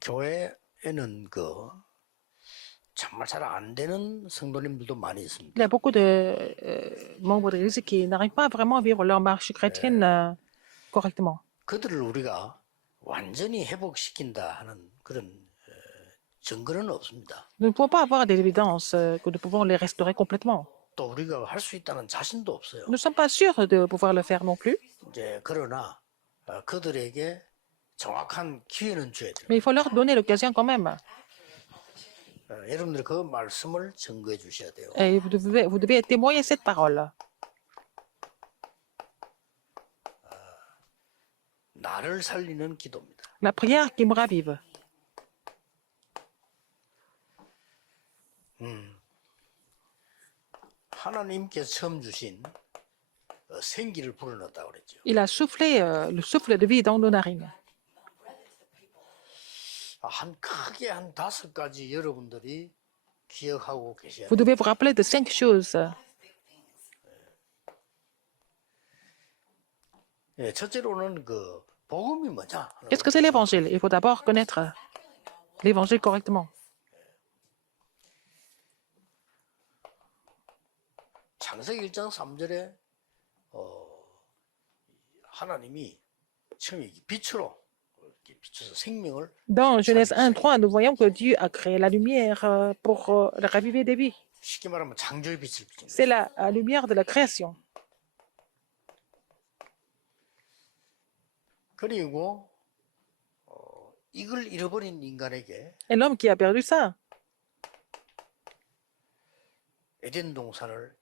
교회에는 정말 잘 안 되는 성도님들도 많이 Il y a 있습니다. beaucoup de membres de l'Église qui n'arrivent pas vraiment à vivre leur marche chrétienne correctement. 그들을 우리가 완전히 회복시킨다 하는 그런 증거는 없습니다. Nous ne pouvons pas avoir des évidences que nous pouvons les restaurer complètement. 또 우리가 할 수 있다는 자신도 없어요. Nous ne sommes pas sûrs de pouvoir le faire non plus, 그러나 그들에게 정확한 기회는 줘야 돼요. mais il faut leur donner l'occasion quand même. 여러분들이 그 말씀을 증거해 주셔야 돼요. Et vous devez témoigner cette parole. 나를 살리는 기도입니다. La prière qui me ravive. 하나님께서 처음 주신 생기를 불어넣었다고 그랬죠. Il a soufflé le souffle de vie dans nos narines. 크게 한 5가지 여러분들이 기억하고 계셔야 Vous 돼요. devez vous rappeler de 5 choses. 첫째로는 복음이 뭐냐? Qu'est-ce que c'est l'évangile? Il faut d'abord connaître l'évangile correctement. 창세기 1장 3절에 하나님이 처음에 빛으로 이렇게 비춰서 생명을 Dans Genèse 1:3, nous voyons que Dieu a créé la lumière pour raviver des vies. 쉽게 말하면 창조의 빛을 비춘 C'est 거예요. la lumière de la création. 그리고 이걸 잃어버린 인간에게 Et l'homme qui a perdu ça, 에덴 동산을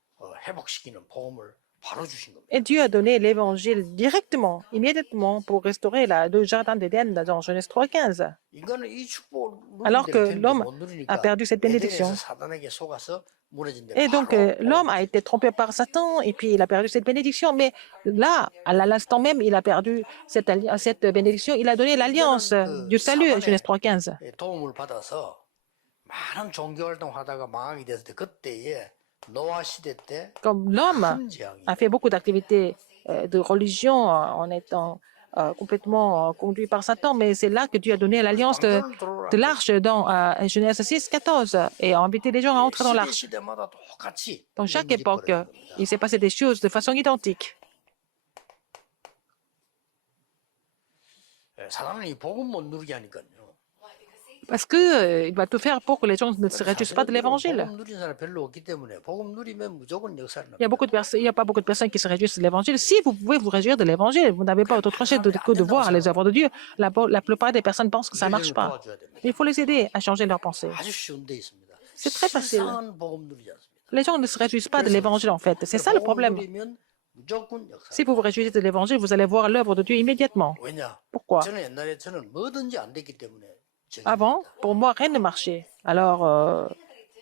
회복시키는 복음을 바로 주신 겁니다. et Dieu a donné l'évangile directement, immédiatement, pour restaurer le jardin d'Éden dans Genèse 3:15. 인간은 이 축복을 Alors 누리면 que 될 텐데 l'homme 못 a 누리니까 perdu cette bénédiction. 에덴에서 사단에게 속아서 무너진 데 Et donc, l'homme a été trompé par Satan et puis il a perdu cette bénédiction. Mais là, à l'instant même, il a perdu cette bénédiction. Il a donné l'alliance du salut, Genèse 3:15. 도움을 받아서 많은 종교 활동하다가 망하게 됐을 때 그때에 노아 시대 때 Comme l'homme 큰 재앙이 a fait beaucoup d'activités de religion en étant complètement conduit par Satan, mais c'est là que Dieu a donné l'alliance de l'arche dans Genèse 6:14 et a invité les gens à entrer dans l'arche. 시대마다 똑같이 Dans chaque 이런 일이 époque, 벌어진 겁니다. il s'est passé des choses de façon identique. 사단은 이 복음 못 누리게 하니까요. Parce qu'il va tout faire pour que les gens ne se réjouissent pas de l'évangile. 복음 누린 사람 별로 없기 때문에 복음 누리면 무조건 역사를 Il y a beaucoup de personnes, il n'y a pas beaucoup de personnes qui se réjouissent de l'évangile. Si vous pouvez vous réjouir de l'évangile, vous n'avez pas autre chose que de voir les œuvres de Dieu. La plupart des personnes pensent que ça ne marche pas. 도와줘야 됩니다. Il faut les aider à changer leur pensée. 아주 쉬운 데 있습니다. C'est très facile. 세상은 복음 누리지 않습니다. Les gens ne se réjouissent pas de l'évangile en fait. C'est ça le 복음 problème. 누리면 무조건 역사. Si vous vous réjouissez de l'évangile, vous allez voir l'œuvre de Dieu immédiatement. 왜냐? Pourquoi? 저는 뭐든지 안 됐기 때문에 Avant, pour moi, rien ne marchait. Alors,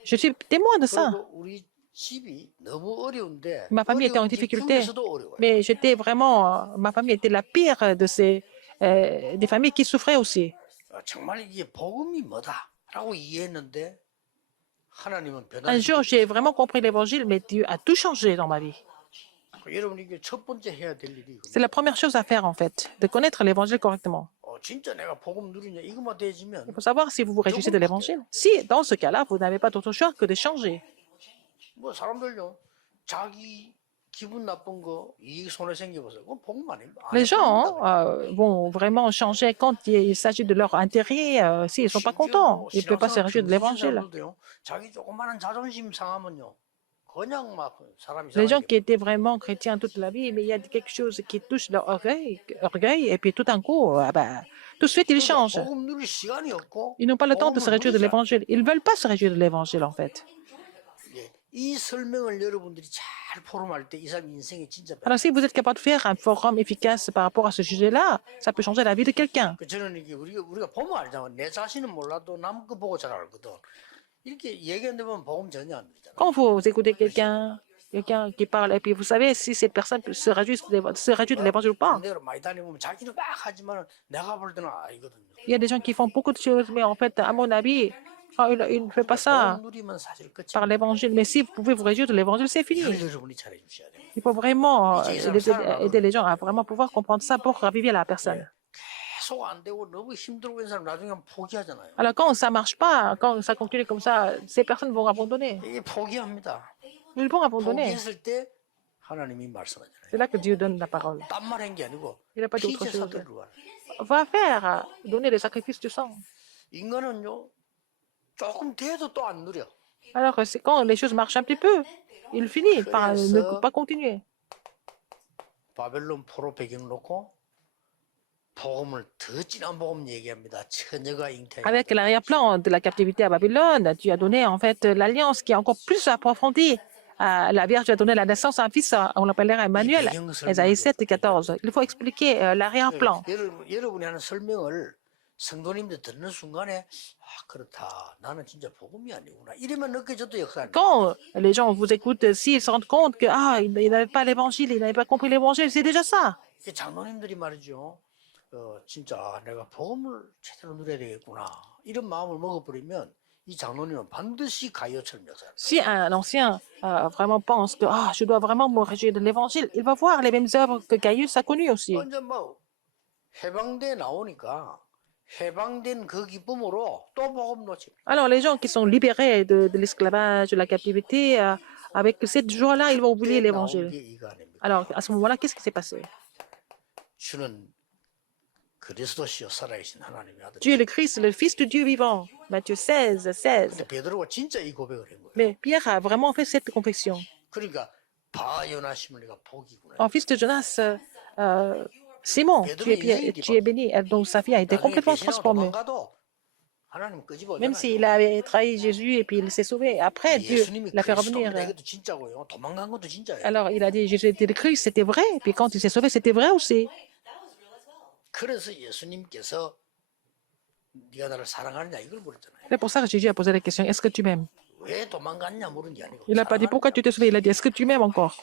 je suis témoin de ça. 그리고 우리 집이 너무 어려운데 Ma famille était en 어려운 집 difficulté. 중에서도 어려워요. Mais j'étais vraiment, ma famille était la pire de des familles qui souffraient aussi. 정말 이게 복음이 뭐다라고 이해했는데 하나님은 Un 변화를 jour, j'ai vraiment compris l'évangile, mais Dieu a tout changé dans ma vie. 여러분이 이게 첫 번째 해야 될 일이 C'est la première chose à faire, en fait, de connaître l'évangile correctement. 진짜 내가 복음 누리냐 이것만 되지면 Il faut savoir si vous vous réjouissez de l'évangile. Si, dans ce cas-là, vous n'avez pas d'autre choix que de changer. 뭐 사람들요 자기 기분 나쁜 거 이익 손해 생겨서 그건 복음 아닙니다. Les gens vont vraiment changer quand il s'agit de leur intérêt, s'ils ne sont pas contents. Ils ne peuvent pas se réjouir de l'évangile. 자기 조그마한 자존심 상하면요 그냥 막 사람이 Les gens qui étaient vraiment chrétiens toute la vie, mais il y a quelque chose qui touche leur orgueil et puis tout d'un coup, tout de suite, ils changent. 복음 누릴 시간이 없고 Ils n'ont pas le temps de se réjouir de 복음을 누리지 l'évangile. Ils ne veulent pas se réjouir de l'évangile, en fait. 예, 이 설명을 여러분들이 잘 포럼할 때 이 사람 인생이 진짜 Alors, si vous êtes capable de faire un forum efficace par rapport à ce sujet-là, ça peut changer la vie de quelqu'un. 저는 이게 우리가 보면 알잖아. 내 자신은 몰라도 남 거 보고 잘 알거든. 이렇게 얘기하는데 보면 복음 전혀 안 누리잖아. Quand vous écoutez quelqu'un qui parle, et puis vous savez si cette personne se réjouit de l'évangile ou pas. 반대로 많이 다니면 자기는 막 하지만 내가 볼 때는 아니거든요. Il y a des gens qui font beaucoup de choses, mais en fait, à mon avis, il ne fait pas ça 복음 누리면 사실 끝이 par l'évangile. Mais si vous pouvez vous réjouir de l'évangile, c'est fini. 여러분이 잘해 주셔야 돼요. Il faut vraiment aider les gens à vraiment pouvoir comprendre ça pour raviver la personne. 계속 안 되고 너무 힘들고 있는 사람 나중에 포기하잖아요. Alors, quand ça ne marche pas, quand ça continue comme ça, ces personnes vont abandonner. 이게 포기합니다. Ils vont abandonner. 포기했을 때 하나님이 말씀하잖아요. C'est là que Dieu donne la parole. 딴 말 한 게 아니고 Il n'a pas dit autre 피제 chose. 사들로 가라. Va faire, donner les sacrifices du sang. 인간은요 조금 돼도 또 안 누려. Alors, c'est quand les choses marchent un petit peu, il finit par ne pas continuer. 바벨론 포로 배경 놓고 복음을 더 진한 복음 얘기합니다. 처녀가 잉태. Avec l'arrière-plan de la captivité à Babylone, tu as donné en fait l'alliance qui est encore plus approfondie. La Vierge a donné la naissance à un fils, on l'appellera Emmanuel. Ésaïe 7 et 14. Il faut expliquer l'arrière-plan. 여러분이 하는 설명을 성도님들 듣는 순간에 아 그렇다. 나는 진짜 복음이 아니구나. 이래만 느껴져도 역사 아니에요. Quand les gens vous écoutent, s'ils se rendent compte que il n'avait pas l'évangile, il n'avait pas compris l'évangile, c'est déjà ça. 이게 장로님들이 말이죠. 진짜 내가 복음을 제대로 누려야 되겠구나. 이런 마음을 먹어버리면 이 장로님은 반드시 가이오처럼 역사해요. Si un ancien vraiment pense que je dois vraiment me réjouir de l'évangile, il va voir les mêmes œuvres que Gaius a connues aussi. 이제 뭐 해방돼 나오니까 해방된 그 기쁨으로 또 복음 놓칩니다. Alors les gens qui sont libérés de l'esclavage, de la captivité, avec cette joie-là, ils vont oublier 그때 나온 게 l'évangile. 이거 아닙니까? Alors à ce moment-là, qu'est-ce qui s'est passé? 주는 그리스도시요 살아계신 하나님의 아들. Dieu est le Christ, le Fils de Dieu vivant. Matthieu 16, 16. 근데 베드로가 진짜 이 고백을 한 거예요. Mais Pierre a vraiment fait cette confession. 그러니까 바 요나심을 내가 복이구나. En fils de Jonas, Simon, tu es béni. Donc sa vie a été complètement transformée. 도망가도 하나님 끄집어. Même s'il avait trahi Jésus et puis il s'est sauvé, après Dieu 예수님이 l'a fait revenir. 그리스도입니다. 이것도 진짜고요. 도망간 것도 진짜예요. Alors il a dit Jésus était le Christ, c'était vrai. Puis quand il s'est sauvé, c'était vrai aussi. 그래서 예수님께서 네가 나를 사랑하느냐 이걸 물었잖아요. C'est pour ça que Jésus a posé la question, est-ce que tu m'aimes? 왜 도망갔냐 물은 게 아니고. Il n'a pas dit pourquoi tu t'es sauvé, il a dit est-ce que tu m'aimes encore?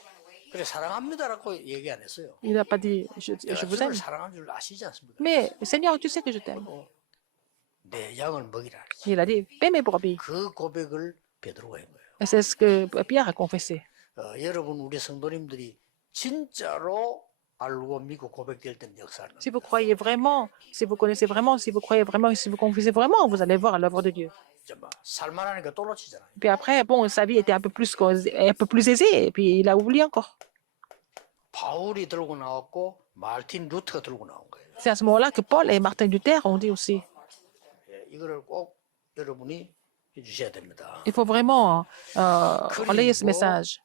그래 사랑합니다라고 얘기 안 했어요. Il n'a pas dit je 내가 vous 주를 aime. 사랑하는 줄 아시지 않습니까? Mais Seigneur, tu sais que je t'aime. 내 양을 먹이라. Il a dit paie mes brebis. 그 고백을 베드로가 한 거예요. Et c'est ce que Pierre a confessé. 여러분 우리 성도님들이 진짜로 알고 믿고 고백될 때는 역사를. Si vous croyez vraiment, si vous connaissez vraiment, si vous croyez vraiment, si vous confessez vraiment, vous allez voir l'œuvre de Dieu. 살만하니까 또 놓치잖아요. Puis après, bon, sa vie était un peu plus aisée, et puis il a oublié encore. 바울이 들고 나왔고 말틴 루터가 들고 나온 거예요. C'est à ce moment-là que Paul et Martin Luther ont dit aussi. 이거를 꼭 여러분이 해주셔야 됩니다. Il faut vraiment relayer ce message.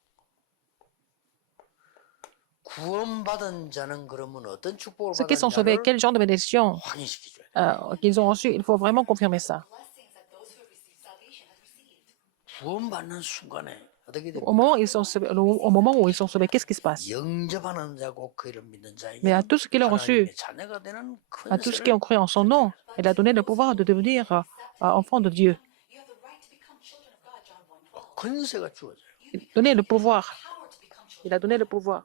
구원받은 자는 그러면 어떤 축복을 Ceux qui sont sauvés, 받았는지를 quel genre de bénédiction 확인시켜줘야 돼요. qu'ils ont reçu, il faut vraiment confirmer ça. 구원받는 순간에 어떻게 됩니까? Au moment où ils sont sauvés, qu'est-ce qui se passe? 영접하는 자고 그를 믿는 Mais 자에게 à tous ceux qui l'ont reçu, 하나님의 자녀가 되는 à tous ceux qui 권세를 ont cru en son nom, il a donné le pouvoir de devenir enfants de Dieu. 권세가 주어져요. Donner le pouvoir. Il a donné le pouvoir.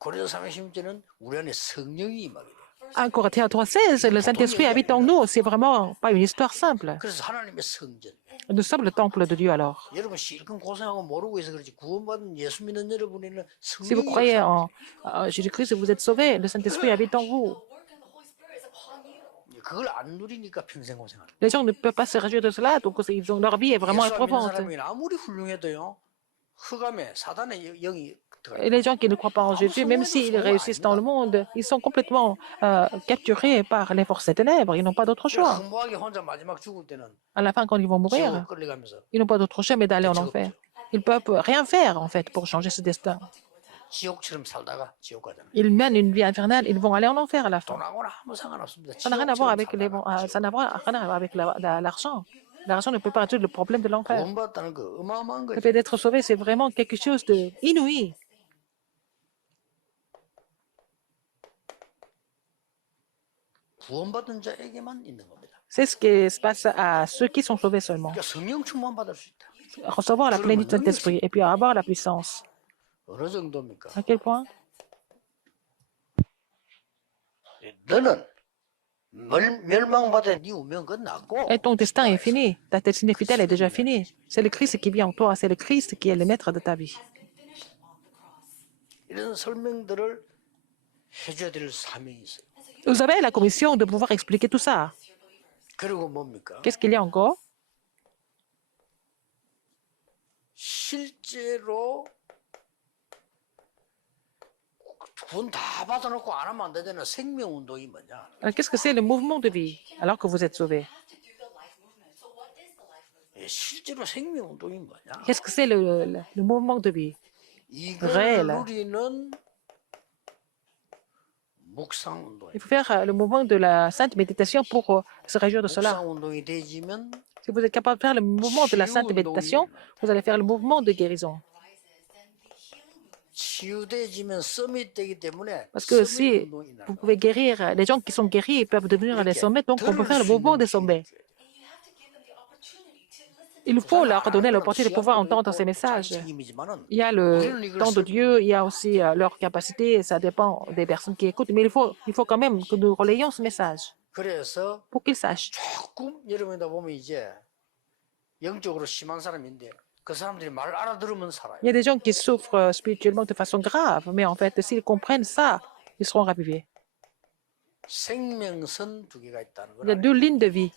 고린도 3:16절은 우리 안에 성령이 임하게 돼요. 1 Corinthiens 3,16, le Saint-Esprit habite en nous. C'est vraiment pas une histoire simple. 그래서 하나님의 성전. Nous sommes le temple de Dieu alors. 여러분 실컷 고생하고 모르고 있어 그렇지 구원받은 예수 믿는 여러분에는 Si vous 성령이 croyez 역사합니다. en Jésus-Christ, vous êtes sauvés. Le Saint-Esprit habite en vous. 그걸 안 누리니까 평생 고생하는 Les gens ne peuvent pas se réjouir de cela, donc leur vie est vraiment 예수 안 믿는 éprouvante. 사람이 아무리 훌륭해도요 흑암에 사단의 영이 들어가요. Et les gens qui ne croient pas en Jésus, même s'ils réussissent dans le monde, ils sont complètement capturés par les forces des ténèbres. Ils n'ont pas d'autre choix. 흥모하게 혼자 마지막 죽을 때는 À la fin, quand ils vont mourir, 지옥 끌려가면서 ils n'ont pas d'autre choix mais d'aller en enfer. Ils ne peuvent rien faire, en fait, pour changer ce destin. 지옥처럼 살다가 지옥 가잖아요. Ils mènent une vie infernale, ils vont aller en enfer à la fin. 돈하고는 아무 상관없습니다. Ça n'a rien à voir avec 지옥처럼 ça n'a rien à voir avec l'argent. L'argent ne peut pas résoudre le problème de l'enfer. 구원받다는 거 어마어마한 Le 거죠. fait d'être sauvé, c'est vraiment quelque chose de inouï. 구원받은 자에게만 있는 겁니다. C'est ce qui se passe à ceux qui sont sauvés seulement. 그러니까 성령 충만 받을 수 있다. Recevoir la plénitude de l'esprit et puis avoir la puissance. 어느 정도입니까? À quel point? 너는 멸망받아 네 운명 끝났고 Et ton destin est fini. Ta destinée fidèle est déjà finie. C'est le Christ qui vit en toi. C'est le Christ qui est le maître de ta vie. 이런 설명들을 해줘야 될 사명이 있어요. Vous avez la commission de pouvoir expliquer tout ça. 그리고 뭡니까? Qu'est-ce qu'il y a encore? 실제로 돈 다 받아놓고 안 하면 안 되잖아. 생명운동이 뭐냐? Alors, qu'est-ce que c'est le mouvement de vie alors que vous êtes sauvé? 예, 실제로 생명운동이 뭐냐? Qu'est-ce que c'est le mouvement de vie? 이걸 réel. 누리는 묵상운동. Il faut faire le mouvement de la sainte méditation pour se réjouir de cela. 묵상운동이 되지면 Si vous êtes capable de faire le mouvement de la sainte méditation, vous allez faire le mouvement de guérison. 치유되지면 서밋되기 때문에 Parce que si 서밋운동이 나는 vous 거예요. pouvez guérir, les gens qui sont guéris peuvent devenir les sommets, donc on peut faire le mouvement des sommets. Il faut leur donner l'opportunité de pouvoir entendre ces messages. Il y a le temps de Dieu, il y a aussi leur capacité, ça dépend des personnes qui écoutent, mais il faut quand même que nous relayions ce message 그래서 pour qu'ils sachent. 조금 여러분이다 보면 이제 영적으로 심한 사람인데 그 사람들이 말 알아들으면 살아요. Il y a des gens qui souffrent spirituellement de façon grave, mais en fait, s'ils comprennent ça, ils seront ravivés. 생명선 두 개가 있다는 Il y a 걸 deux lignes de vie.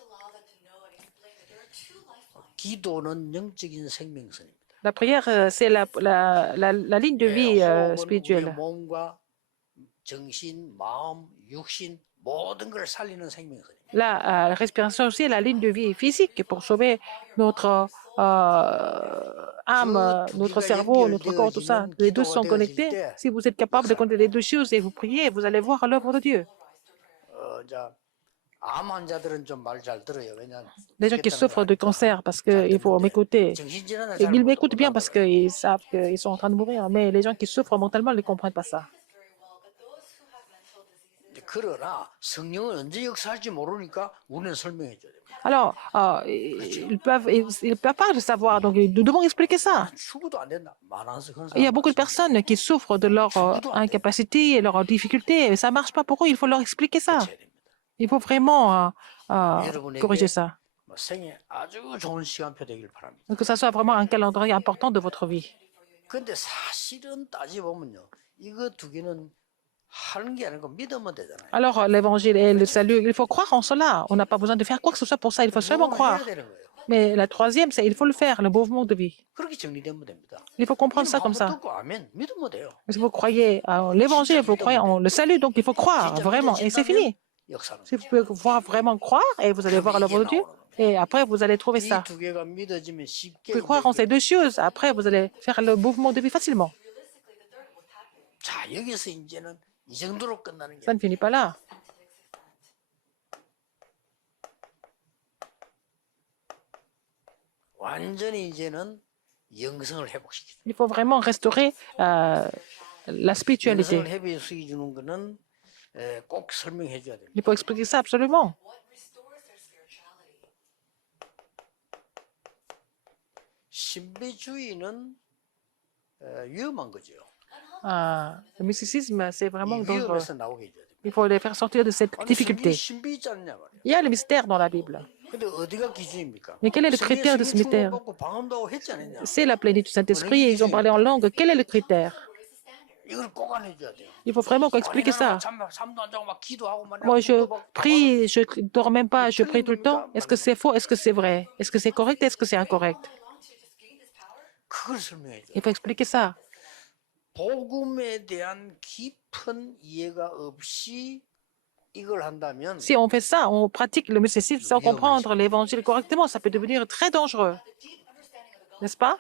기도는 영적인 생명선입니다. La prière, c'est la ligne de vie 호흡은 우리 spirituelle. 몸과 정신, 마음, 육신 모든 걸 살리는 생명선입니다. La respiration aussi est la ligne de vie physique pour sauver notre âme, notre cerveau, notre corps, tout ça. Les deux sont connectés. Si vous êtes capable de connecter les deux choses et vous priez, vous allez voir l'œuvre de Dieu. 자, 암 환자들은 좀 말 잘 들어요. 왜냐하면 Les gens qui souffrent de cancer, parce qu'il faut m'écouter. 정신질환은 Et 잘 ils 못 m'écoutent bien 듣는다고 parce 그래요. qu'ils savent qu'ils sont en train de mourir. Mais les gens qui souffrent mentalement ne comprennent pas ça. 그러나 성령은 언제 역사할지 모르니까 우리는 설명해 줘야 됩니다. Alors, ils peuvent pas le savoir, donc nous devons expliquer ça. 죽어도 안 된다. 많아서 그런 Il y a 사람 beaucoup de personnes qui souffrent de leur incapacité et leur difficulté, mais ça ne marche pas pour eux, il faut leur expliquer ça. 고쳐야 됩니다. Il faut vraiment corriger ça. 뭐 생애 아주 좋은 시간표 되길 바랍니다. Donc, que ça soit vraiment un calendrier important de votre vie. 근데 사실은 따지보면요. 이거 두 개는 하는 게 아니고 믿으면 되잖아요. Alors, l'évangile et le salut, il faut croire en cela. On n'a pas besoin de faire quoi que ce soit pour ça, il faut seulement 그거는 croire. 해야 되는 거예요. Mais la troisième, c'est il faut le faire, le mouvement de vie. 그렇게 정리되면 됩니다. Il faut comprendre ça comme 마음으로 ça. 듣고 아멘 믿으면 돼요. Si vous croyez en l'évangile, vous croyez en le salut, donc il faut croire vraiment, et c'est fini. 역사는 Si vous pouvez vraiment croire, et vous allez voir l'œuvre de Dieu, et après vous allez trouver ça. 이 두 개가 믿어지면 쉽게 Vous pouvez croire en ces deux choses, après vous allez faire le mouvement de vie facilement. 자 여기서 이제는 이 정도로 끝나는 게 Ça ne finit pas là. 완전히 이제는 영성을 회복시키죠. Il faut vraiment restaurer la spiritualité. 영성을 회복시켜 주는 거는 꼭 설명해 줘야 됩니다. Il faut expliquer ça absolument. 신비주의는 위험한 거죠. Le mysticisme, c'est vraiment 이 dangereux. 위험에서 나오게 해줘야 됩니다. Il faut les faire sortir de cette 아니, difficulté. 신비 있지 않냐 말이야. Il y a le mystère dans la Bible. 근데 어디가 기준입니까? Mais quel est le critère de ce mystère? 받고 방언도 하고 했지 않느냐? C'est la plénitude du Saint-Esprit et ils ont parlé en langue. Quel est le critère? 이걸 꼭 알려줘야 돼요. Il faut vraiment expliquer ça. 잠도 안 자고 막 기도하고 막 Moi, je 기도 막 prie, je ne dors même pas, je prie tout le temps. Est-ce que c'est faux? Est-ce que c'est vrai? Est-ce que c'est correct? Est-ce que c'est incorrect? 그걸 설명해 줘요. Il faut expliquer ça. 복음에 대한 깊은 이해가 없이 이걸 한다면 Si on fait ça, on pratique le mysticisme sans comprendre l'évangile correctement, ça peut devenir très dangereux. N'est-ce pas?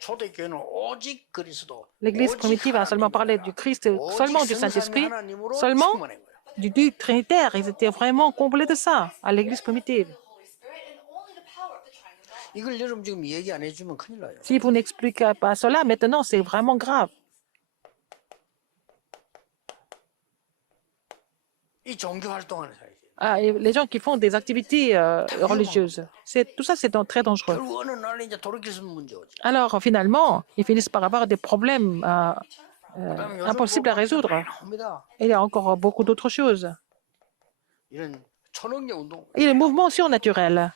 초대교회는 오직 그리스도, L'Église 오직 primitive a seulement parlé du Christ, 오직 seulement du 성삼위 Saint-Esprit, 하나님으로 seulement 충만한 거예요. du Dieu Trinitaire. Ils étaient vraiment comblés de ça à l'Église primitive. 이걸 여러분 지금 얘기 안 해주면 큰일 나요. Si vous n'expliquez pas cela, maintenant, c'est vraiment grave. 이 종교 활동하는 사람이 Et les gens qui font des activités religieuses, tout ça, c'est très dangereux. 결국 어느 날 이제 돌이킬 수 있는 문제 오지. Alors, finalement, ils finissent par avoir des problèmes 그다음에 요즘 impossibles à résoudre. 나옵니다. Et il y a encore beaucoup d'autres choses. 이런 초능력 운동, Et les mouvements surnaturels.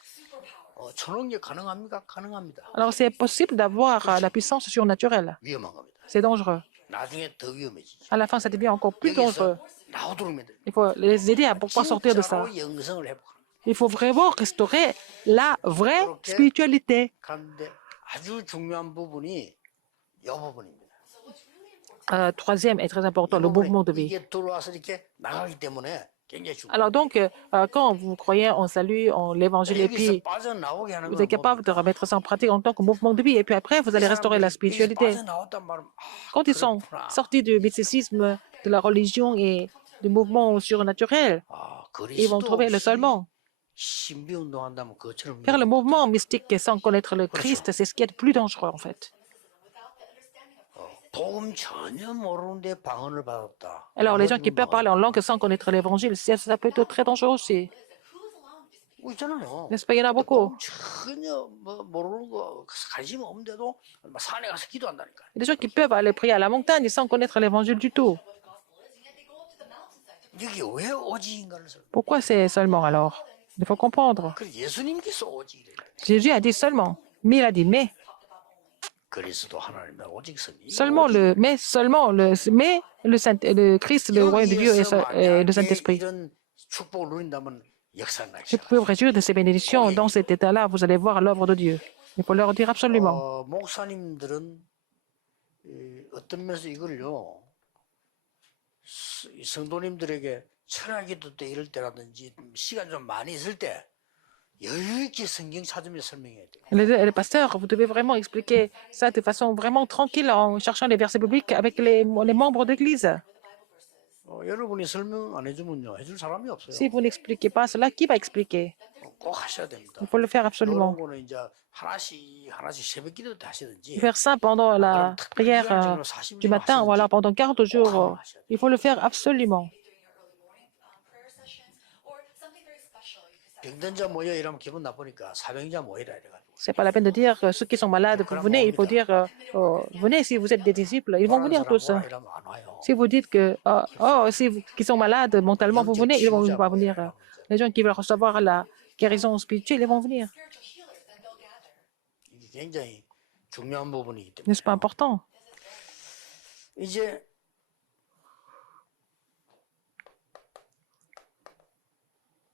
초능력 가능합니까? 가능합니다. Alors, c'est possible d'avoir la puissance surnaturelle. 위험한 겁니다. C'est dangereux. 나중에 더 위험해지죠. À la fin, ça devient encore plus dangereux. 나오도록 만들. Il faut les aider à pouvoir sortir de ça. 진짜로 영성을 회복하는. Il faut vraiment restaurer la vraie 그렇게 spiritualité. 가는데 아주 중요한 부분이 이 부분입니다. Troisième est très important, 이 le 부분에 mouvement de vie. 이게 들어와서 이렇게 나가기 때문에 굉장히 중요해요. Alors donc, quand vous croyez en salut, en l'évangile, et 여기서 puis 빠져나오게 하는 vous 건 êtes capable de 뭡니까? remettre ça en pratique en tant que mouvement de vie, et puis après, vous allez restaurer la 여기서 spiritualité. 빠져나왔단 말은 Quand ils sont 그렇구나. sortis du mysticisme, de la religion et du mouvement surnaturel, ils vont 그리스도 trouver le 없이 seulement. 신비 운동한다면 그것처럼 Car le 위험하거든요. mouvement mystique sans connaître le Christ, c'est ce qui est le plus dangereux en fait. 복음 전혀 모르는데 방언을 받았다. Alors les gens 그거 qui 지금 peuvent parler en langue sans connaître l'évangile, ça peut être très dangereux aussi. 있잖아요. N'est-ce pas? Il y en a beaucoup. 복음 전혀 모르는 거 관심 없는데도 막 산에 가서 기도한다니까. Il y a des gens qui peuvent aller prier à la montagne sans connaître l'évangile du tout. 이게 왜 오직인가를 설명. Pourquoi c'est seulement alors? Il faut comprendre. 그 예수님께서 오직이래. Jésus a dit seulement. Mais il a dit mais. 그리스도 하나님의 오직성이. Seulement le Christ, le royaume de Dieu et le Saint-Esprit. 이런 축복을 누린다면 역사가 Si vous pouvez vous réjouir de ces bénédictions dans cet état-là, vous allez voir l'œuvre de Dieu. Il faut leur dire absolument. 목사님들은 어떤 면에서 이걸요. 성도님들에게 철학기도 때 이럴 때라든지 시간 좀 많이 있을 때 여유 있게 성경 찾으면서 설명해야 돼요. Les pasteurs, vous devez vraiment expliquer ça de façon vraiment tranquille en cherchant les versets bibliques avec les membres d'église. 여러분이 설명 안 해주면요 해줄 사람이 없어요. Si vous n'expliquez pas cela, qui va expliquer? 꼭 하셔야 됩니다. Il faut le faire absolument. 이런 거는 이제 하나씩 새벽기도 때 하시든지. Faire ça pendant la prière du matin ou alors pendant 40 jours. Il faut le faire absolument. 병든자 모여 이러면 기분 나쁘니까 사병자 모이라 이래가지고. C'est pas la peine de dire ceux qui sont malades, vous venez. Il faut dire venez si vous êtes des disciples. Ils vont venir tous. 이러면 안 와요. Si vous dites que qui sont malades mentalement, vous venez, ils vont pas venir. Les gens qui veulent recevoir la guérison spirituelle, ils vont venir. 이게 굉장히 중요한 부분이기 때문에. N'est-ce pas important? 이제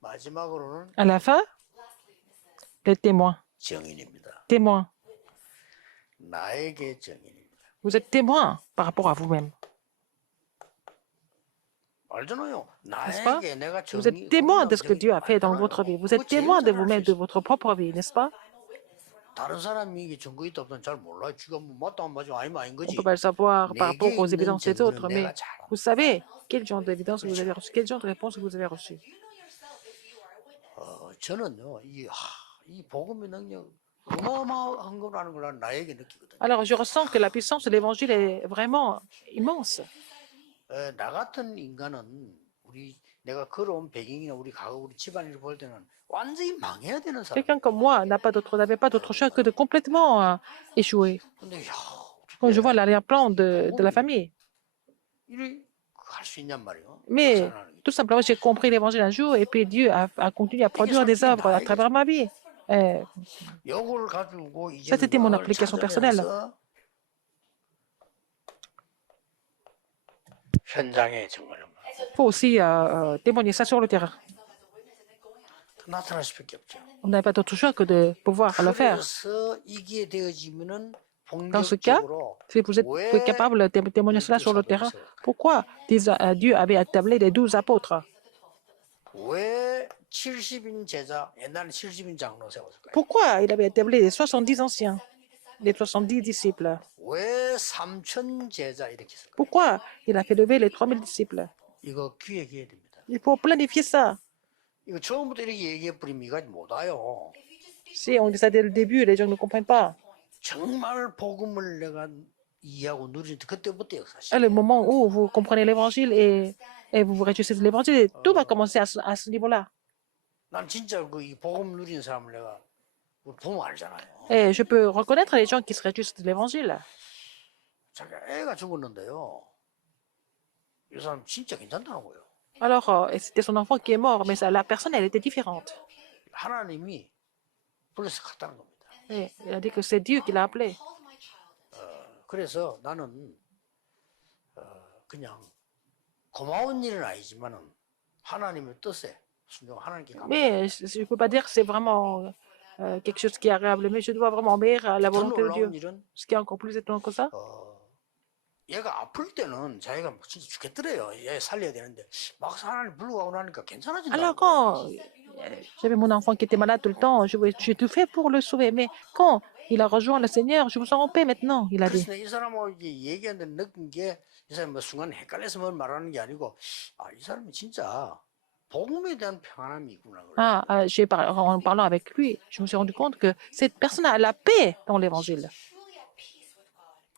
마지막으로는 À la fin, les témoins. 정인입니다. Témoins. 나에게 정인입니다. Vous êtes témoins par rapport à vous-même. 알잖아요. N'est-ce pas? 나에게 내가 Vous êtes témoin de ce que Dieu a fait dans votre vie. Vous êtes témoin de vous-même, de votre propre vie, n'est-ce pas? 다른 사람이 이게 증거 있다 없다 잘 몰라요. 지금 뭐 맞다 안 맞아 아니면 아닌 On ne 거지. peut pas le savoir par rapport aux 내게 있는 évidences des autres, 증거는 mais 내가 잘 알아. vous savez quel genre d'évidence vous avez reçu, quel genre de réponse vous avez reçu. 저는요 이 복음의 능력 어마어마한 거라는 걸 나에게 느끼거든요. Alors, je ressens que la puissance de l'évangile est vraiment immense. 나 같은 인간은 내가 걸어온 배경이나 우리 가고 우리 집안일을 볼 때는 완전히 망해야 되는 사람. Quelqu'un comme moi n'avait pas d'autre choix que de complètement échouer. 근데 Quand je vois l'arrière-plan de la famille. 이렇게 할 수 있냔 말이에요. Mais tout simplement, j'ai compris l'évangile un jour et puis Dieu a continué à produire des œuvres à travers ma vie. 요걸 가지고 이제 Ça, c'était mon application personnelle. 현장에 정말 Il faut aussi témoigner ça sur le terrain. 나타날 수밖에 없죠. On n'a pas d'autre choix que de pouvoir le faire. 그래서 이게 되어지면은 Dans ce cas, 본격적으로 si vous êtes capable de témoigner cela sur le terrain, pourquoi Dieu avait établi les 12 apôtres? 왜 70인 제자, 옛날에 70인 장로 세웠을까요? Pourquoi il avait établi les 70 anciens, les 70 disciples? 왜 3천 제자 이렇게 했을까요? Pourquoi il a fait lever les 3000 disciples? 이거 기획해야 됩니다. Il faut planifier ça. 이거 처음부터 이렇게 얘기해 버리면 이거 못 와요. Si on dit ça dès le début, les gens ne comprennent pas. 정말 복음을 내가 이해하고 누릴 때 그때부터 À 역사시. le moment où vous comprenez l'évangile et vous vous réjouissez de l'évangile, tout va commencer à ce niveau-là. 난 진짜 이 복음 누리는 사람을 내가 보면 알잖아요. Et je peux reconnaître les gens qui se réjouissent de l'évangile. 자기 애가 죽었는데요. 이 사람 진짜 괜찮다고요. Alors, c'était son enfant qui est mort, mais la personne, elle était différente. 하나님이 불러서 갔다는 겁니다. Et il a dit que c'est Dieu qui l'a appelé. 그래서 나는 그냥 고마운 일은 아니지만은 하나님의 뜻에 순종 하나님께 감사. Mais je ne peux pas dire que c'est vraiment quelque chose qui est agréable, mais je dois vraiment obéir à la 더 volonté de Dieu. 놀라운 일은 Ce qui est encore plus étonnant que ça, 얘가 아플 때는 자기가 막 진짜 죽겠더래요. 얘 살려야 되는데 막상 하나님 불러가고 나니까 괜찮아진다. alors quand j'avais mon enfant qui était malade tout le temps, j'ai tout fait pour le sauver, mais quand il a rejoint le Seigneur, je me sens en paix maintenant, il a dit. 그래서 이 사람하고 이게 얘기하는데 느낀 게 이 사람이 뭐 순간 헷갈려서 뭘 말하는 게 아니고 이 사람이 진짜 복음에 대한 평안함이 있구나. En parlant avec lui, je me suis rendu compte que cette personne a la paix dans l'évangile.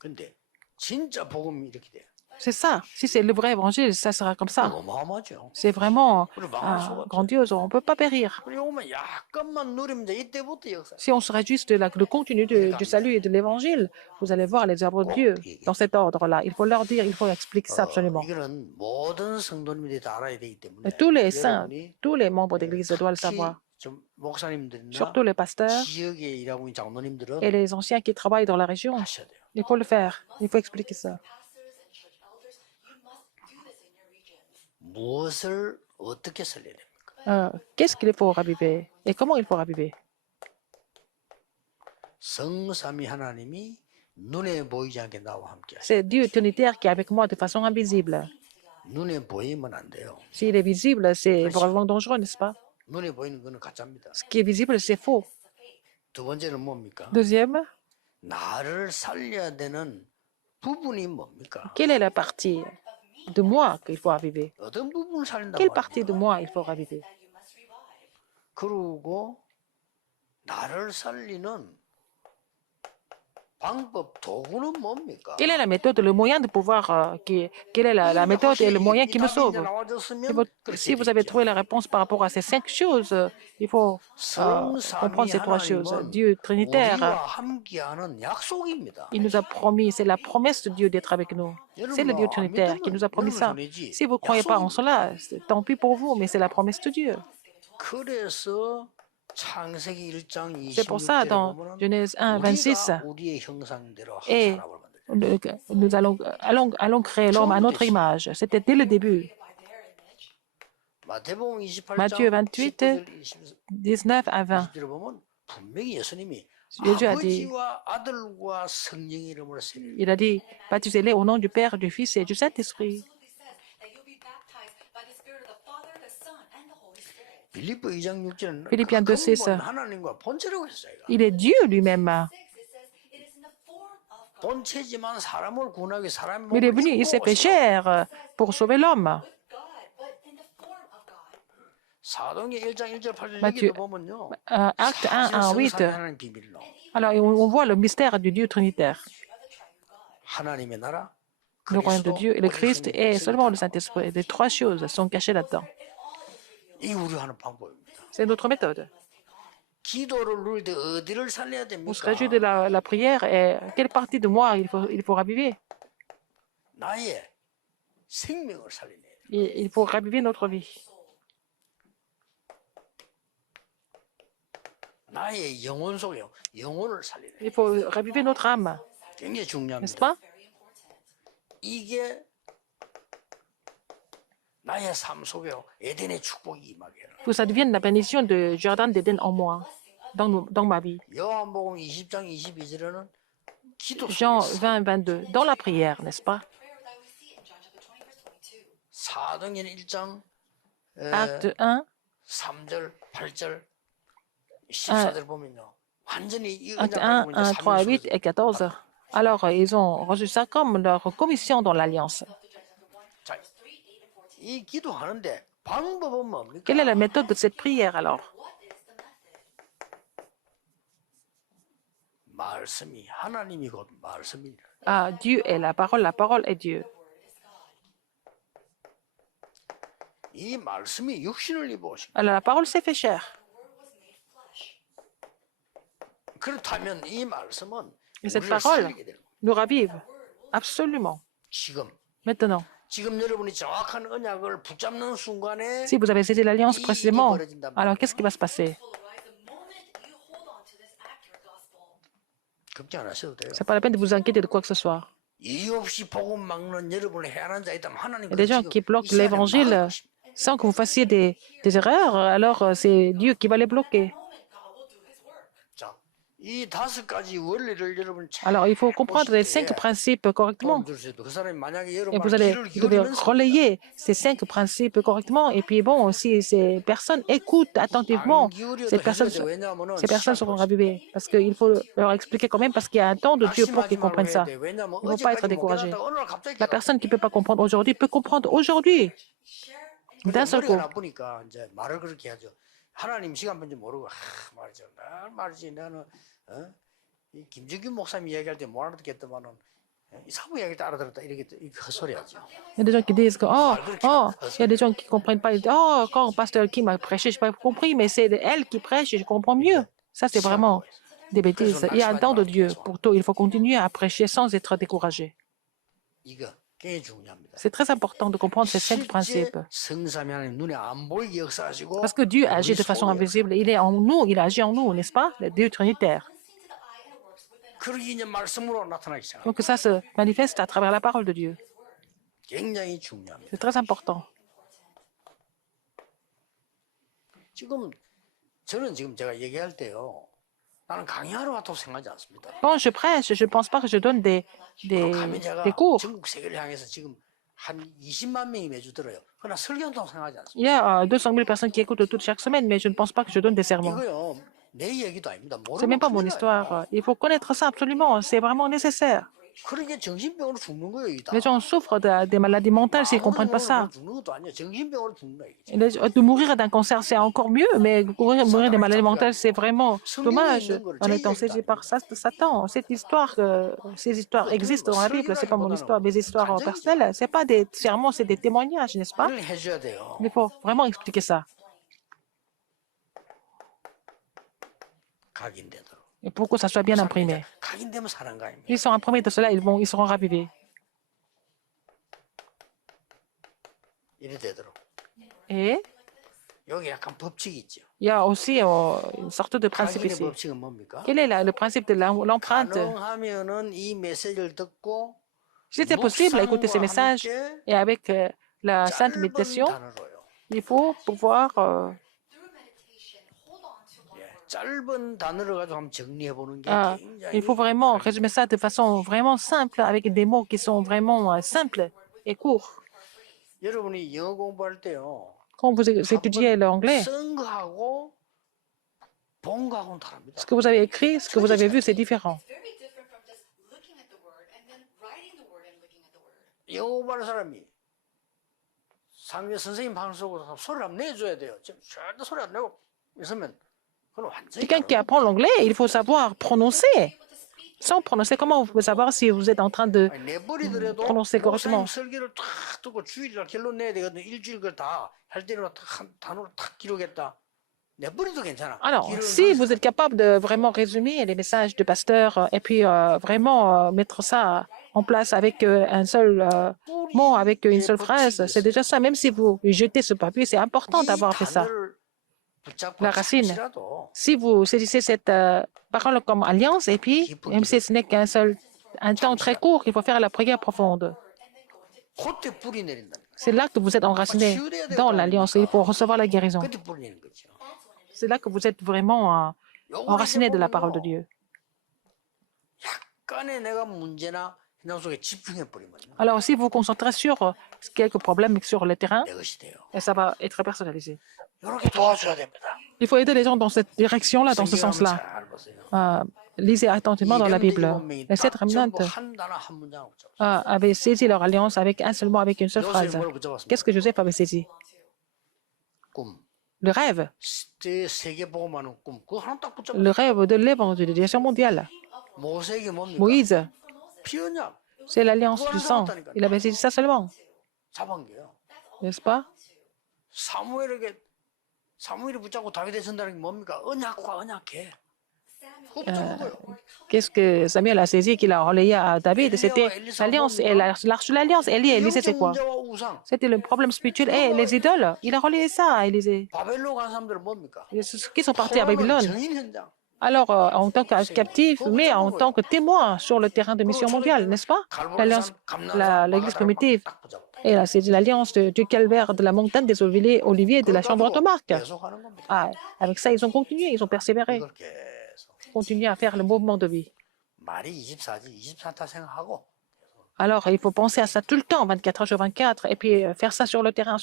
근데 진짜 복음이 이렇게 돼. C'est ça. Si c'est le vrai évangile, ça sera comme ça. 어마어마하죠. C'est vraiment 우리 망할 수가 없죠. grandiose. On ne peut pas périr. 그리고 약간만 누리면 이제 이때부터 역사. Si on se réjouit de le contenu du salut et de l'évangile, vous allez voir les œuvres de Dieu dans cet ordre-là. Il faut leur dire, il faut expliquer ça absolument. 이거는 모든 성도님들이 다 알아야 되기 때문에 Tous les saints, 여러분이 tous les membres d'église doivent le savoir. 좀 목사님들이나 Surtout les pasteurs 지역에 일하고 있는 장로님들은 et les anciens qui travaillent dans la région. 하셔야 돼요. Il faut le faire. Il faut expliquer ça. 무엇을 어떻게 살려야 됩니까? Qu'est-ce qu'il faut raviver et comment il faut raviver? 성삼위 하나님이 눈에 보이지 않게 나와 함께 하시고 C'est Dieu trinitaire qui est avec moi de façon invisible. 눈에 보이면 안 돼요. S'il est visible, c'est vraiment dangereux, n'est-ce pas? 눈에 보이는 거는 가짜입니다. Ce qui est visible, c'est faux. 두 번째는 뭡니까? Deuxième, 나를 살려야 되는 부분이 뭡니까? quelle est la partie de moi qu'il faut raviver? 어떤 부분을 살린단 Quelle 말이에요? partie de moi il faut raviver? 그리고 나를 살리는 방법, 도구는 뭡니까? Quelle est la méthode, le moyen de pouvoir, quelle est la méthode et le moyen qui me sauve? Si vous avez trouvé la réponse par rapport à ces 5 choses, il faut comprendre ces 3 choses. Dieu trinitaire, 우리와 함께하는 약속입니다. il nous a promis, c'est la promesse de Dieu d'être avec nous. C'est le Dieu trinitaire qui nous a promis ça. Si vous ne croyez pas en cela, tant pis pour vous, mais c'est la promesse de Dieu. 그래서 창세기 1장 C'est pour ça, 26절에 dans 보면 Genèse 1, 26, 우리가 우리의 형상대로 한 et 사람을 만들자. nous allons créer l'homme à notre image. C'était dès le début. 마태복음 28장 Matthieu 28, 19절 19 à 20. 20절에 보면 분명히 예수님이 Jésus a dit, 아버지와 아들과 성령의 이름으로 세례를 il a dit, baptisez-les au nom du Père, du Fils et du Saint-Esprit. 빌립보 2장 6절은 Philippiens 2:6. 하나님과 본체라고 했어요. Il est Dieu lui-même. 본체지만 사람을 구원하기 사람의 Mais il est 몸을 venu, il s'est 입고 fait chair pour sauver l'homme. 사도행전 1장 1절 8절 Matthieu, 여기도 보면요. Acte 1, 1, 8. 하나님 비밀로 Alors, on voit le mystère du Dieu trinitaire. 하나님의 나라, Le royaume de Dieu et le Christ et seulement le 성령. Saint-Esprit. Les 3 choses sont cachées là-dedans. 이 우리 하는 방법입니다. C'est notre méthode. 기도를 누릴 때 어디를 살려야 On se 됩니까? réjouit de la prière et quelle partie de moi il faut raviver? 나의 생명을 살리네. Il faut raviver notre vie. 나의 영혼 속에 영혼을 살리네. Il faut raviver notre âme, 굉장히 n'est-ce 중요합니다. pas? 이게 나의 삶 속에 에덴의 축복이 임하게 해라. Que ça devienne la bénédiction du jardin d'Éden en moi, dans ma vie. 요한복음 20장 22절에는 기도 Jean 속에서 20, 22, dans la prière, n'est-ce pas? 사도행전 1장 Acte 1, 3절, 8절, 14절 보면요. 완전히 이 Acte 은장 1, 보면 1, 3, 8 et 14. Alors, ils ont reçu ça comme leur commission dans l'Alliance. 자, 이 기도하는데 방법은 뭡니까? Quelle est la méthode de cette prière alors? 말씀이 하나님이 곧 말씀이니라. Dieu est la parole est Dieu. 이 말씀이 육신을 입으신. Alors, la parole s'est fait chair. 그렇다면 이 말씀은 Et cette 우리를 parole 살리게 되는 거예요. nous ravive. Absolument. 지금 Maintenant, 지금 여러분이 정확한 언약을 붙잡는 순간에 si vous avez saisi l'Alliance précisément, alors qu'est-ce qui va se passer? 걱정 안 하셔도 돼요. Ce n'est pas la peine de vous inquiéter de quoi que ce soit. 이유 없이 복음 막는 여러분의 해안한 자 있다면 하나님 Il y a des gens 지금 qui 이 bloquent 시간에 막을 l'évangile 것입니다. sans que vous fassiez des erreurs, alors c'est Dieu qui va les bloquer. 자, 이 5가지 원리를 여러분 잘 Alors il faut comprendre les 보실 5 때에 principes correctement. 도움 줄 수 있도록 그 사람이 만약에 Et 여러분 vous allez, 귀를 vous devez 기울이면서 relayer ces 5 principes correctement. Et puis bon, si ces personnes écoutent 안 attentivement, 기울여도 해줘야 돼. 왜냐하면은 ces personnes seront 시간 ravivées. Parce qu'il faut leur expliquer quand même, parce qu'il y a un temps de Dieu pour 낙심하지 qu'ils 말고 comprennent 해야 ça. 돼. 왜냐하면 Ils ne vont pas être 어제까지 못 découragés. 깨달았다가 어느 날 갑자기 La 깨달아. personne qui ne peut pas comprendre aujourd'hui peut comprendre aujourd'hui, d'un seul 머리가 coup. 나쁘니까 이제 말을 그렇게 하죠. 하나님 시간 분지 모르고 말이죠. 나 말이지 나는 이 김정균 목사님 이야기할 때 못 알아듣겠더만은 이 사부 이야기 때 알아들었다 이렇게 헛소리하죠. Il y a des gens qui disent que, il y a des gens qui ne comprennent pas. Ils disent, oh, quand Pasteur Kim a prêché, je n'ai pas compris, mais c'est elle qui prêche et je comprends mieux. Ça, c'est vraiment des bêtises. Il y a un temps de Dieu. Pour tout, il faut continuer à prêcher sans être découragé. 이거 굉장히 중요합니다. C'est très important de comprendre ces 5 실제 principes. 성삼위 하나님 눈에 안 보이게 역사하시고 Parce que Dieu agit 우리 de façon 속에 invisible. Il est en nous, il agit en nous, n'est-ce pas? Le Dieu trinitaire. 그러기 이제 말씀으로 나타나기 시작합니다. Donc ça se manifeste à travers la parole de Dieu. 굉장히 중요합니다. C'est très important. 지금 저는 지금 제가 얘기할 때요. 나는 강의하러 왔다고 생각하지 않습니다. Quand je prêche, je ne pense pas que je donne 가면 제가 des cours. 전국 세계를 향해서 지금 한 20만 명이 매주 들어요. 그러나 설교한다고 생각하지 않습니다. Il y a 200 000 personnes qui écoutent toutes chaque semaine, mais je ne pense pas que je donne des sermons. 이거요. 내 얘기도 아닙니다. C'est même 모르면 pas mon 큰일 histoire. 나요. Il faut connaître ça absolument. C'est vraiment nécessaire. 그러게 정신병으로 죽는 거예요, 이다. Les gens souffrent des maladies mentales s'ils ne comprennent pas ça. 죽는 것도 아니야. 정신병으로 죽는다 이거지. De mourir d'un cancer, c'est encore mieux, mais mourir des maladies mentales, c'est vraiment dommage en étant saisi par Satan. Ces histoires existent dans la Bible. C'est pas mon histoire, mes histoires personnelles. C'est pas des sermons, c'est des témoignages, n'est-ce pas? 이걸 해줘야 돼요. Il faut vraiment expliquer ça. 각인되도록. Et pour que ça soit bien imprimé. 각인되면 사는 거 아닙니까? Ils sont imprimés de cela, ils seront ravivés. 이래 되도록. Et 여기 약간 법칙이 있죠. il y a aussi une sorte de principe 각인의 ici. 법칙은 뭡니까? Quel est le principe de l'empreinte? 가능하면은 이 메시지를 듣고 Si c'est possible, écouter ces messages 함께 et avec la sainte 짧은 méditation, 단어로요. il faut pouvoir 짧은 단어를 가지고 한번 정리해 보는 게 굉장히 il faut vraiment résumer ça de façon vraiment simple, avec des mots qui sont vraiment simples et courts. 여러분이 영어 공부할 때요. Quand vous étudiez l'anglais, 쓴 거하고 본 거하고는 다릅니다. ce que vous avez écrit, ce que vous avez vu, c'est différent. very different from just looking at the word and then writing the word and looking at the word. 영어 공부하는 사람이 상대 선생님 방송으로 소리를 한번 내줘야 돼요. 지금 절대 소리 안 내고 있으면 그건 완전히 Quelqu'un qui apprend l'anglais, il faut savoir prononcer. Sans prononcer, comment vous pouvez savoir si vous êtes en train de 아니, 내버리더라도 prononcer correctement? 목사님 설교를 탁 듣고 주일이나 결론 내야 되거든. 일주일 걸 다 할 때는 한 단어로 탁 기록했다. 내버리도 괜찮아. Alors, 기록은 si 하는 vous êtes capable de vraiment résumer les messages du pasteur et puis vraiment mettre ça en place avec un seul mot, avec une seule phrase, c'est déjà ça. Même si vous jetez ce papier, c'est important 이 d'avoir fait ça. 단어를 붙잡고 La racine. 잠시라도 Si vous saisissez cette parole comme alliance, et puis, même si ce n'est un temps très court, il faut faire la prière profonde. 그때 뿌리 내린다. C'est là que vous êtes enraciné dans l'alliance et il faut recevoir la guérison. 그때 뿌리 내리는 거죠. C'est là que vous êtes vraiment enraciné de la parole de Dieu. 약간의 내가 문제나 현장 속에 집중해 버리면요. Alors, si vous vous concentrez sur quelques problèmes sur le terrain, 내 것이 돼요. et ça va être personnalisé. 이렇게 도와줘야 됩니다. Il faut aider les gens dans cette direction-là, dans ce 성경 한번 sens-là. 잘 보세요. Lisez attentivement dans la Bible. Les sept remnants 전부 한 단어 한 문장 붙잡았어요. avaient saisi leur alliance avec un seul mot, avec une seule phrase. 뭘 붙잡았습니까? Qu'est-ce que Joseph avait saisi? 꿈. Le rêve. 세계 보고만은 꿈. 그거 하나 딱 붙잡았어요. Le rêve de l'évangélisation mondiale. 모세에게 뭡니까? Moïse, 피언약 c'est l'alliance du sang. Il avait saisi ça seulement, 잡은 게요. n'est-ce pas? 사무엘이 붙잡고 다윗에 전다는 게 뭡니까? 언약과 언약해. 그거 붙잡은 거예요. Qu'est-ce que Samuel a saisi qu'il a relayé à David? C'était l'alliance et l'arche de l'alliance. Élie et Élisée, c'est quoi? 영적 문제와 우상. C'était le problème spirituel et les idoles. Il a relayé ça à Élisée. 바벨로 간 사람들은 뭡니까? Qui sont partis à Babylone? 정인 현장. Alors, en tant que captif, mais en tant que témoin sur le terrain de mission mondiale, n'est-ce pas? L'Alliance, l'Église primitive. Et là, c'est l'alliance du calvaire, de la montagne des oliviers, de la chambre de Marc. 계속하는 겁니다. Ah, avec ça, ils ont continué, ils ont persévéré, 이걸 계속 continué à faire le mouvement de vie. 말이 24지 24타 생각하고 Alors, il faut penser à ça tout le temps, 24 heures sur 24, et puis faire ça sur le terrain,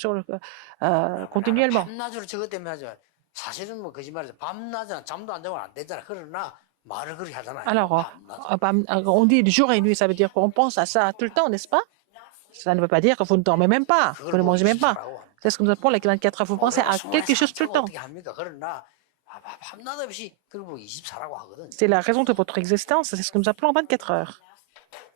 continuellement. 밤낮으로 저것 때문에 하죠. 사실은 뭐 거짓말이죠. 밤낮은 잠도 안 자고 안 되잖아. 그러나 말을 그렇게 하잖아요. Alors, 밤낮. on dit jour et nuit, ça veut dire qu'on pense à ça tout le temps, n'est-ce pas? Ça ne veut pas dire que vous ne dormez même pas, vous ne mangez même pas. C'est ce que nous appelons les 24 heures. Vous pensez à quelque chose tout le temps. 어떻게 합니까? 그러나 밤낮 없이 그리고 24라고 하거든. C'est la raison de votre existence, c'est ce que nous appelons 24 heures.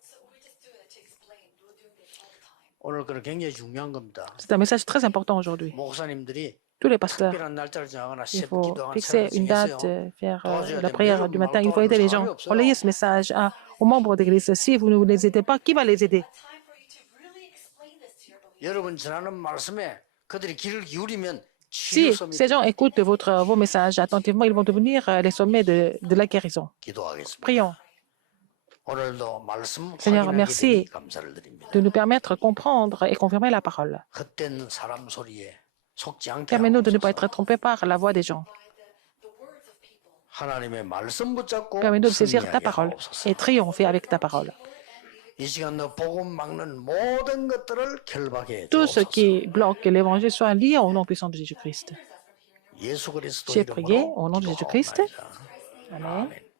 So we just do it to explain. We're doing this all the time. 오늘 그런 굉장히 중요한 겁니다. C'est un message très important aujourd'hui. 목사님들이 Tous les pasteurs, 특별한 날짜를 정하거나 il faut 기도하는 fixer 시간을 une 정했어요. date, faire la prière du matin. Il faut aider les gens. Relayez ce message aux membres de l'Église. Si vous ne les aidez pas, qui va les aider? Time for you to really explain this to your believers. 여러분 전하는 말씀에 그들이 귀를 기울이면 Si 치유 ces 소리 gens écoutent vos messages attentivement, ils vont devenir les sommets de la guérison. 기도하겠습니다. Prions. 오늘도 말씀 Seigneur, 확인하게 merci 되니 감사를 드립니다. de nous permettre de comprendre et confirmer la parole. 헛된 사람 소리에 속지 않게 Permets-nous de ne pas 하옵소서. être trompés par la voix des gens. The words of people. 하나님의 말씀 붙잡고 Permets-nous de saisir ta 승리하게 parole 하옵소서. et triompher avec ta parole. 이 시간도 복음 막는 모든 것들을 결박해 Tout ce 주옵소서. qui bloque l'évangile soit lié au nom puissant de Jésus-Christ. 예수 그리스도 J'ai prié 이름으로 au nom de Jésus-Christ. 기도하옵나이다. Amen. 아멘.